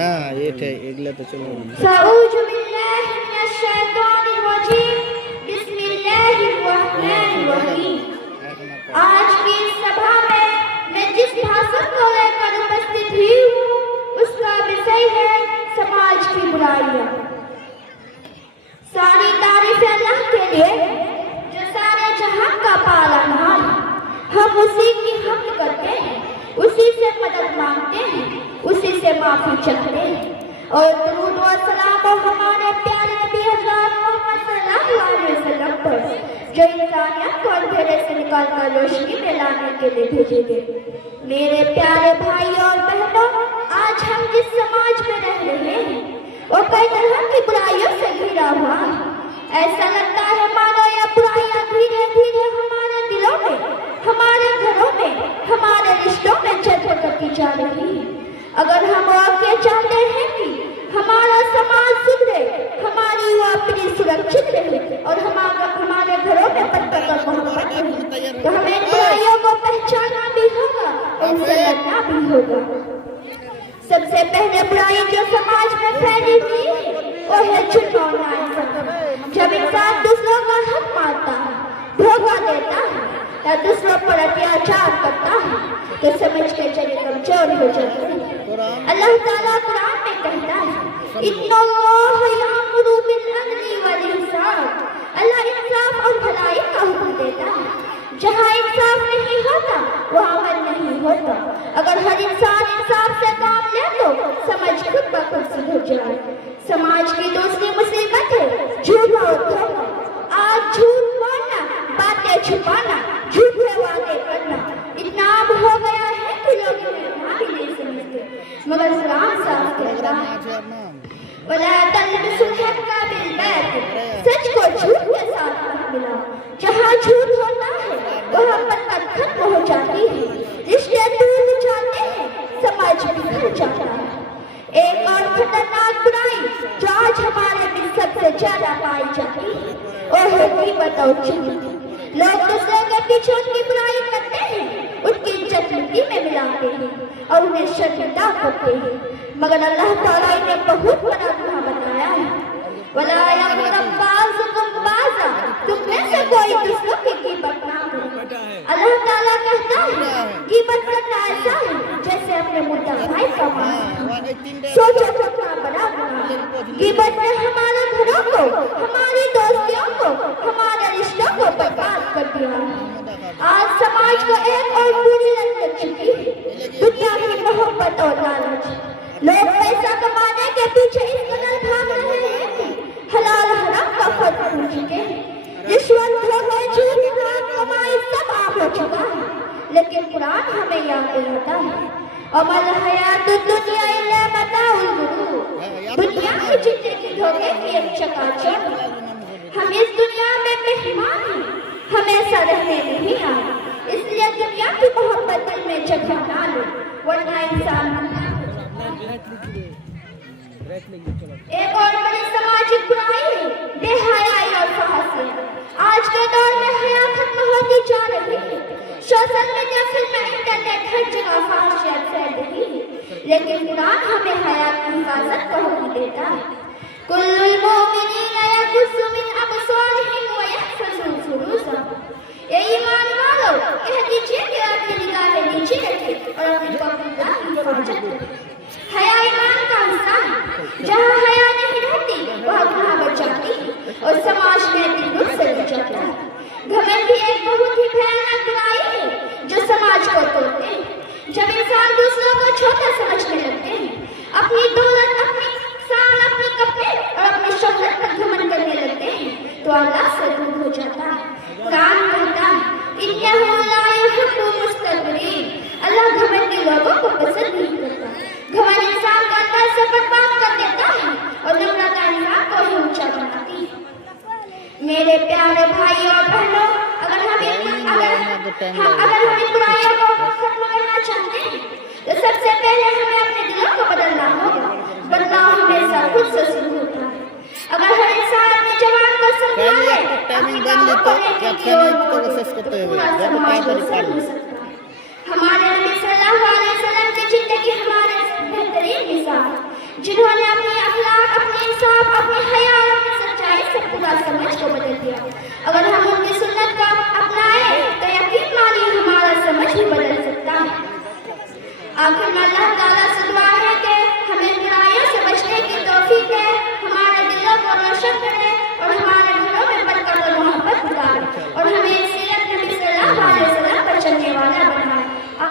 না এটা এগুলা তো চলো সাউযু বিল্লাহি মিনাশ শাইতানির রাজিম বিসমিল্লাহির রহমানির রহিম। आज की इस सभा में मैं जिस भाषण को लेकर उपस्थित हुई हूँ उसका विषय है समाज की बुराइयां। सारी तारीफ अल्लाह के लिए जो सारे जहां का पालनहार। हम उसी की हम्द करते हैं, उसी से मदद मांगते हैं, उसी से माफी चाहते हैं और दुरूद व सलाम हमारे प्यारे नबी हज़रत मोहम्मद सल्लल्लाहु अलैहि वसल्लम पर जो इंसानियत को अंधेरे से निकाल कर रोशनी में लाने के लिए भेजे गए। मेरे प्यारे भाई और बहनों, आज हम जिस समाज में रह रहे हैं वो कई तरह की बुराइयों से घिरा हुआ है। ऐसा लगता है मानो ये बुराइयां धीरे धीरे हमारे दिलों में, हमारे घरों में, हमारे रिश्तों में जन्म करती जा रही है। अगर हम वाकई चाहते हैं कि हमारा समाज सुधरे, हमारी अपनी सुरक्षित रहे और हमारे घरों में पत्थर और मोहब्बत रहे, तो हमें इन बुराइयों को पहचानना भी होगा और इनसे लड़ना भी होगा। सबसे पहले बुराई जो समाज में फैली हुई है वो है झूठ और नाइंसाफी। जब इंसान दूसरों का हक मारता है, धोखा देता है या दूसरों पर अत्याचार करता है तो समझ के चले कमजोर हो जाते हैं। अल्लाह ताला कुरान में कहता है इन्नल्लाह यामुरु बिल अदली वल इंसाफ। अल्लाह इंसाफ और भलाई का हुक्म देता है। जहाँ इंसाफ नहीं होता वहाँ अमल नहीं होता। अगर हर इंसान इंसाफ से काम ले तो समझ खुद ब खुद सुधर जाए। समाज की दूसरी मुसीबत है झूठ और धोखा। आज झूठ बोलना, बातें छुपाना, झूठे वादे करना इतना आम हो गया है कि लोग इन्हें गुनाह भी नहीं समझते। मगर कुरान साफ कहता है वला तल्बिसुल हक्का बिल बातिल। सच को झूठ के साथ मत मिलाओ। जहाँ झूठ होता है वहाँ बरकत खत्म हो जाती है, रिश्ते टूट जाते हैं, समाज बिखर जाता है। एक और खतरनाक बुराई जो आज हमारे में सबसे ज्यादा पाई जाती है वो है गीबत और चुगली। लोग दूसरे के पीछे उनकी बुराई करते हैं, उनकी इज्जत मिट्टी में मिलाते हैं और उन्हें शर्मिंदा करते हैं। मगर अल्लाह ताला ने बहुत बड़ा गुनाह बताया है। वला यग़्तब बाज़ुकुम बाज़ा। तुम में से कोई दूसरों की गीबत ना करे। अल्लाह ताला कहता है गीबत करना ऐसा है जैसे अपने मुर्दा भाई का मांस। सोचो कितना बड़ा गुनाह है। गीबत ने हमारे घरों को, हमारी दोस्तियों को, हमारे रिश्तों को बर्बाद कर दिया है। आज समाज को एक और बुरी लत लग चुकी है, दुनिया की मोहब्बत और लालच। लोग पैसा कमाने के पीछे इस कदर भाग रहे हैं कि हलाल हराम का फर्क भूल चुके हैं। रिश्वत, धोखा, झूठ, हराम कमाई सब आम हो चुका है। लेकिन कुरान हमें याद दिलाता है अमल हयातुद दुनिया इल्ला मताउल गुरूर। दुनिया की जिंदगी धोखे की एक चकाचौंध। हम इस दुनिया में मेहमान हैं, हमेशा रहने नहीं आए। इसलिए दुनिया की मोहब्बत दिल में जगह ना लो वरना इंसान। एक और बड़ी सामाजिक बुराई है बेहयाई और फहासी। आज के दौर में हया खत्म होती जा रही है। सोशल मीडिया, फिल्में, इंटरनेट हर जगह फहाशियत फैल रही है। लेकिन कुरान हमें हया की हिफाजत का हुक्म देता है। कुल्लुल मुमिनीना यग़ुस्सु मिन अबसारिहिम व यहफ़ज़ू फुरूजहम। ये ईमान वालों, कह दीजिए कि अपनी निगाहें नीचे रखें और अपनी पवित्रता की हिफाजत करें। हया ईमान का हिस्सा है। जहाँ हया नहीं रहती वहाँ गुनाह बढ़ जाती है और समाज में दिल से गिर जाता है। घमंड भी एक बहुत ही भयानक बुराई है जो समाज को तोड़ते हैं। जब इंसान दूसरों को छोटा समझने लगते हैं, अपनी दौलत, अपनी शान, अपने कपड़े और अपनी शोहरत पर घमंड करने लगते हैं तो अल्लाह से दूर हो जाता है। कुरान कहता है इन्नहु ला युहिब्बुल मुस्तकबिरीन। अल्लाह घमंडी लोगों को पसंद नहीं करता। घमंड इंसान को अंदर से बर्बाद कर देता है और नम्रता इंसान को ही ऊंचा बनाती है। मेरे प्यारे भाई और बहनों, अगर हम इन बुराइयों को खत्म करना चाहते हैं तो सबसे पहले हमें अपने दिलों को बदलना होगा। बदलाव हमेशा खुद से शुरू होता है। अगर हर इंसान अपने जवान को समझाए, अपनी बातों को लेकर तो पूरा समाज बदल सकता है। हमारे नबी सल्लल्लाहु अलैहि वसल्लम की जिंदगी हमारे साहब अपनी हया और अपनी सच्चाई से पूरा समाज को बदल दिया। अगर